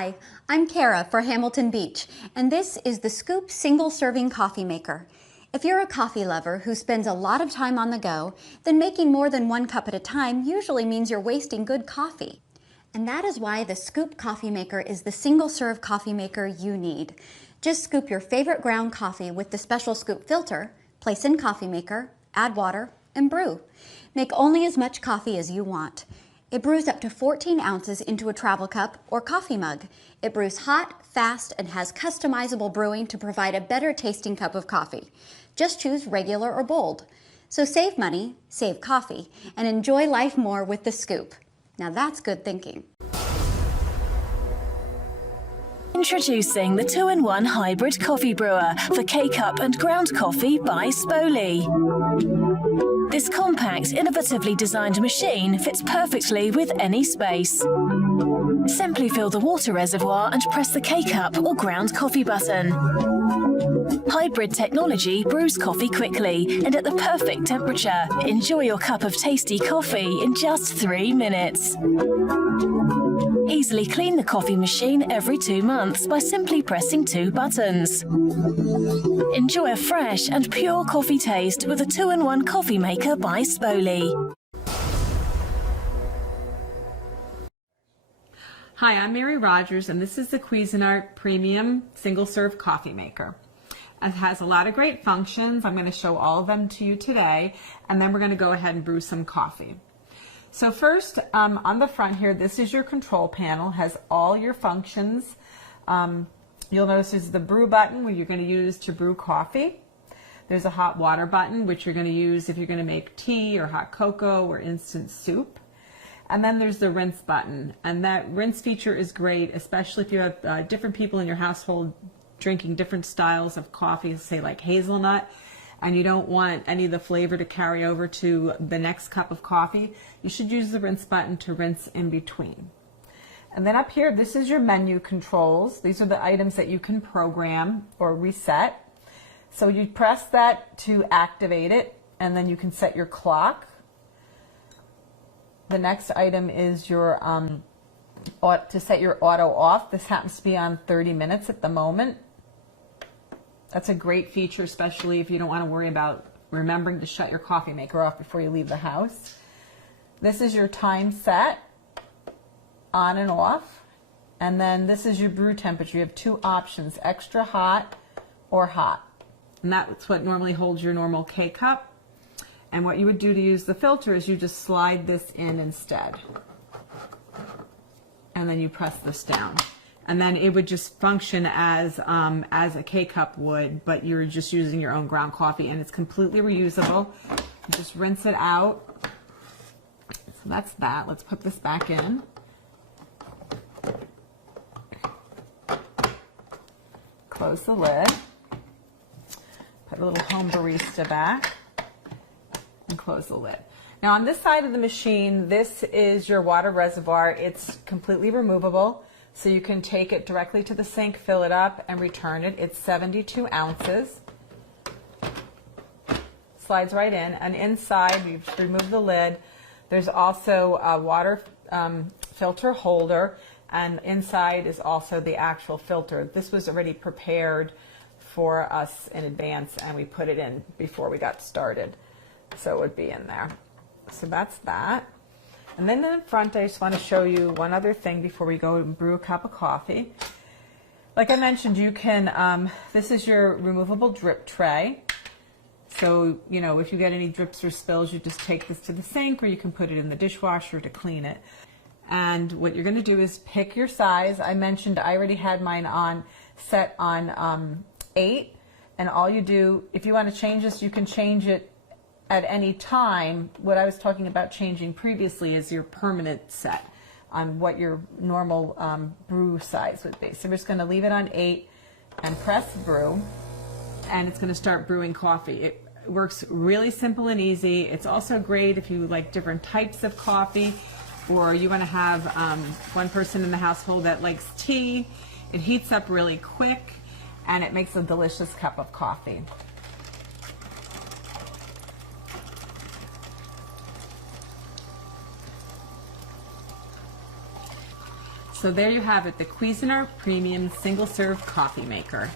Hi, I'm Kara for Hamilton Beach, and this is the Scoop single-serving coffee maker. If you're a coffee lover who spends a lot of time on the go, then making more than 1 cup at a time usually means you're wasting good coffee. And that is why the Scoop coffee maker is the single-serve coffee maker you need. Just scoop your favorite ground coffee with the special Scoop filter, place in coffee maker, add water, and brew. Make only as much coffee as you want. It brews up to 14 ounces into a travel cup or coffee mug. It brews hot, fast, and has customizable brewing to provide a better tasting cup of coffee. Just choose regular or bold. So save money, save coffee, and enjoy life more with the Scoop. Now that's good thinking. Introducing the 2-in-1 hybrid coffee brewer for K-Cup and ground coffee by Sboly. This compact, innovatively designed machine fits perfectly with any space. Simply fill the water reservoir and press the K-Cup or ground coffee button. Hybrid technology brews coffee quickly and at the perfect temperature. Enjoy your cup of tasty coffee in just 3 minutes. Easily clean the coffee machine every 2 months by simply pressing 2 buttons. Enjoy a fresh and pure coffee taste with a 2-in-1 coffee maker by Sboly. Hi, I'm Mary Rogers, and this is the Cuisinart Premium Single Serve Coffee Maker. It has a lot of great functions. I'm going to show all of them to you today, and then we're going to go ahead and brew some coffee. So first, on the front here, this is your control panel, has all your functions. You'll notice there's the brew button, where you're going to use to brew coffee. There's a hot water button, which you're going to use if you're going to make tea or hot cocoa or instant soup. And then there's the rinse button, and that rinse feature is great, especially if you have different people in your household drinking different styles of coffee, say like hazelnut, and you don't want any of the flavor to carry over to the next cup of coffee. You should use the rinse button to rinse in between. And then up here, this is your menu controls. These are the items that you can program or reset. So you press that to activate it, and then you can set your clock. The next item is your to set your auto off. This happens to be on 30 minutes at the moment. That's a great feature, especially if you don't want to worry about remembering to shut your coffee maker off before you leave the house. This is your time set, on and off. And then this is your brew temperature. You have 2 options, extra hot or hot. And that's what normally holds your normal K-cup. And what you would do to use the filter is you just slide this in instead. And then you press this down. And then it would just function as a K-cup would, but you're just using your own ground coffee, and it's completely reusable. You just rinse it out. So that's that. Let's put this back in. Close the lid. Put a little home barista back. And close the lid. Now on this side of the machine, this is your water reservoir. It's completely removable, so you can take it directly to the sink, fill it up, and return it. It's 72 ounces. Slides right in, and inside, we've removed the lid. There's also a water filter holder, and inside is also the actual filter. This was already prepared for us in advance, and we put it in before we got started. So it would be in there. So that's that. And then in the front, I just want to show you one other thing before we go and brew a cup of coffee. Like I mentioned, you can, this is your removable drip tray. So, you know, if you get any drips or spills, you just take this to the sink, or you can put it in the dishwasher to clean it. And what you're going to do is pick your size. I mentioned I already had mine on set on 8. And all you do, if you want to change this, you can change it at any time. What I was talking about changing previously is your permanent set on what your normal brew size would be. So we're just going to leave it on 8 and press brew, and it's going to start brewing coffee. It works really simple and easy. It's also great if you like different types of coffee, or you want to have one person in the household that likes tea. It heats up really quick, and it makes a delicious cup of coffee. So there you have it, the Cuisinart Premium Single Serve Coffee Maker.